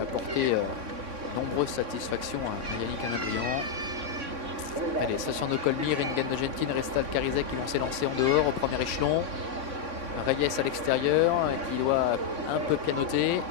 a apporté nombreuses satisfactions à Yannick Alain-Briand. Allez, Station de Colmy, Ringen de Gentine, Restal Carizet qui vont s'élancer en dehors au premier échelon. Reyes à l'extérieur qui doit un peu pianoter.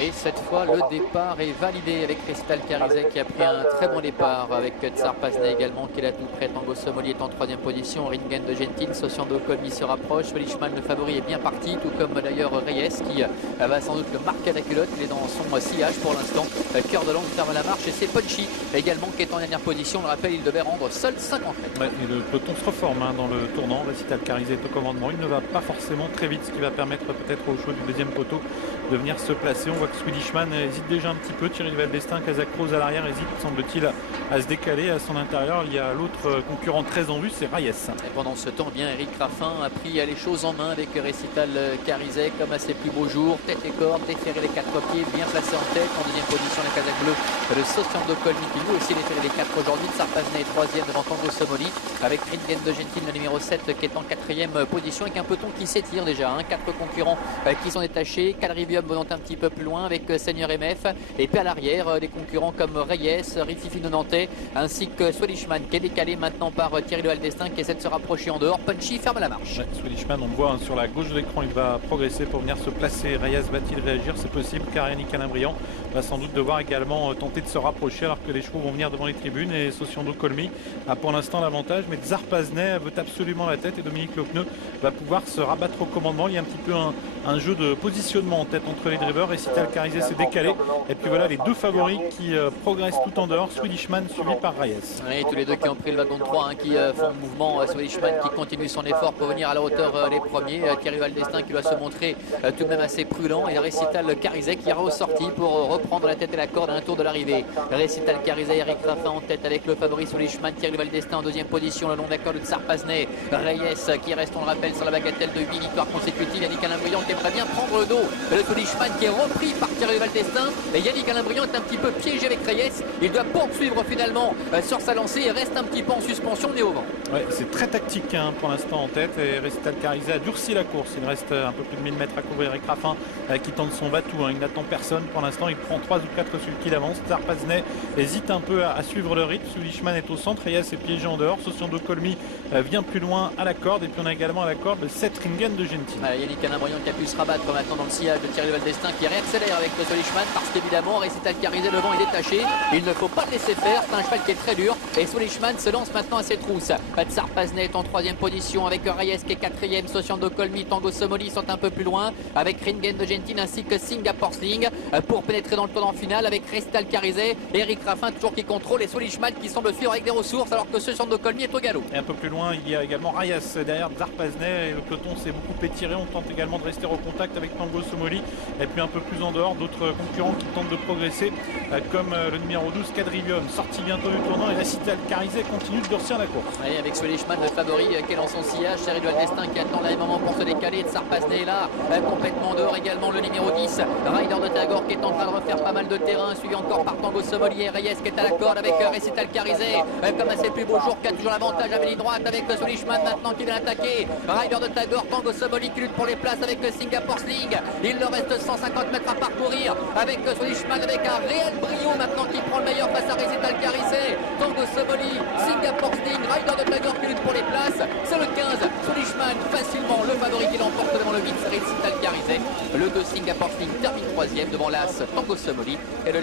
Et cette fois, le départ est validé avec Restal Carizet qui a pris un très bon départ avec Tsar Paznet également qui est là tout près. Tango Somoli est en troisième position. Ringen de Gentine, Sociando Colmy se rapproche. Felichman, le favori, est bien parti, tout comme d'ailleurs Reyes qui va sans doute le marquer à la culotte. Il est dans son sillage pour l'instant. Cœur de Langue ferme la marche et c'est Punchy également qui est en dernière position. On le rappelle, il devait rendre seul 50 mètres. Ouais, et le peloton se reforme dans le tournant. Restal Carizet est au commandement. Il ne va pas forcément très vite, ce qui va permettre peut-être au chaud du deuxième poteau de venir se placer. On voit que Swedishman hésite déjà un petit peu. Thierry Valdestin, Kazakh Rose à l'arrière hésite, semble-t-il, à se décaler. À son intérieur, il y a l'autre concurrent très en vue, c'est Reyes. Et pendant ce temps, bien, Eric Raffin a pris les choses en main avec Restal Carizet comme à ses plus beaux jours. Tête et corde, déféré les quatre pieds, bien placé en tête. En deuxième position, les Kazakh bleus de Sociando Colmy qui lui aussi déféré les quatre aujourd'hui. Tsar Paznet est troisième devant Tango Somoli avec Ringen de Gentine, le numéro 7, qui est en quatrième position avec un peloton qui s'étire déjà. Quatre concurrents qui sont détachés. Calrivium venant un petit peu plus loin avec Seigneur MF. Et puis à l'arrière, des concurrents comme Reyes, Ritifino Nantais, ainsi que Swedishman qui est décalé maintenant par Thierry Valdestin qui essaie de se rapprocher en dehors. Punchy ferme la marche. Ouais, Swedishman, on le voit sur la gauche de l'écran, il va progresser pour venir se placer. Reyes va-t-il réagir? C'est possible car Yannick Alain-Briand va sans doute devoir également tenter de se rapprocher alors que les chevaux vont venir devant les tribunes. Et Sociando Colmy a pour l'instant l'avantage, mais Tsar Paznet veut absolument la tête et Dominique Lopneu va pouvoir se rabattre au commandement. Il y a un petit peu un jeu de positionnement en tête entre les drivers. Restal Carizet s'est décalé et puis voilà les deux favoris qui progressent tout en dehors. Swedishman suivi par Reyes. Oui, tous les deux qui ont pris le wagon de 3 qui font le mouvement. Swedishman qui continue son effort pour venir à la hauteur des premiers. Thierry Valdestin qui doit se montrer tout de même assez prudent. Et Restal Carizet qui est ressorti pour reprendre la tête et la corde à un tour de l'arrivée. Restal Carizet, Eric Raffin en tête avec le favori Swedishman. Thierry Valdestin en deuxième position le long d'accord de Tsar Paznet. Reyes qui reste, on le rappelle, sur la bagatelle de 8 victoires consécutives. Yannick Alain-Briand qui aimerait bien prendre le dos. Le Swedishman qui est repris par Thierry Valdestin. Et Yannick Alain-Briand est un petit peu piégé avec Reyes. Il doit poursuivre finalement sur sa lancée et reste un petit peu en suspension mais au vent. Ouais, c'est très tactique pour l'instant en tête. Et Restal Carizet a durci la course. Il reste un peu plus de 1000 mètres à couvrir. Eric Raffin qui tente son va-tout. Il n'attend personne pour l'instant. Il prend 3 ou 4 celui qui avance. Tsar Paznet hésite un peu à suivre le rythme. Swedishman est au centre. Reyes est piégé en dehors. Sociando Colmy vient plus loin à la corde. Et puis on a également à la corde le 7 Ringen de Gentine. Yannick Alain-Briand qui a pu se rabattre maintenant dans le sillage de Thierry Valdestin qui réaccélère avec le Swedishman parce qu'évidemment Restal Carizet le vent est détaché. Il ne faut pas le laisser faire. C'est un cheval qui est très dur. Et Swedishman se lance maintenant à ses trousses. Tsar Paznet est en troisième position avec Reyes qui est quatrième. Sociando Colmy, Tango Somoli sont un peu plus loin avec Ringen de Gentine ainsi que Singapore Sling pour pénétrer dans le tournant final avec Restal Carizet et Eric Raffin toujours qui contrôle et Swedishman qui semble suivre avec des ressources alors que Sociando Colmy est au galop. Et un peu plus loin, il y a également Reyes derrière Tsar Paznet et le peloton s'est beaucoup étiré. On tente également de rester au contact avec Tango Somoli et puis un peu plus en dehors d'autres concurrents qui tentent de progresser comme le numéro 12 Quadrivium sorti bientôt du tournant et Restal Carizet continue de durcir la course. Oui, avec Swedishman le favori qui est dans son sillage, Thierry Valdestin qui attend là un moment pour se décaler. Tsar Paznet est là complètement dehors également le numéro 10 Rider de Tagore qui est en train de refaire pas mal de terrain suivi encore par Tango Somoli et Reyes qui est à la corde avec Restal Carizet comme à ses plus beaux jours qui a toujours l'avantage à la ligne droite avec Swedishman maintenant qui vient attaquer. Rider de Tagore, Tango Somoli qui lutte pour les places avec Singapore Sling. Il leur reste 150 mètres à parcourir avec Swedishman avec un réel brio maintenant qui prend le meilleur face à Restal Carizet. Tango Somoli, Singapore Sling, Rider de Tagore qui lutte pour les places. C'est le 15, Swedishman facilement le favori qui l'emporte devant le 8 Restal Carizet. Le 2 Singapore Sling termine troisième devant l'As Tango Somoli et le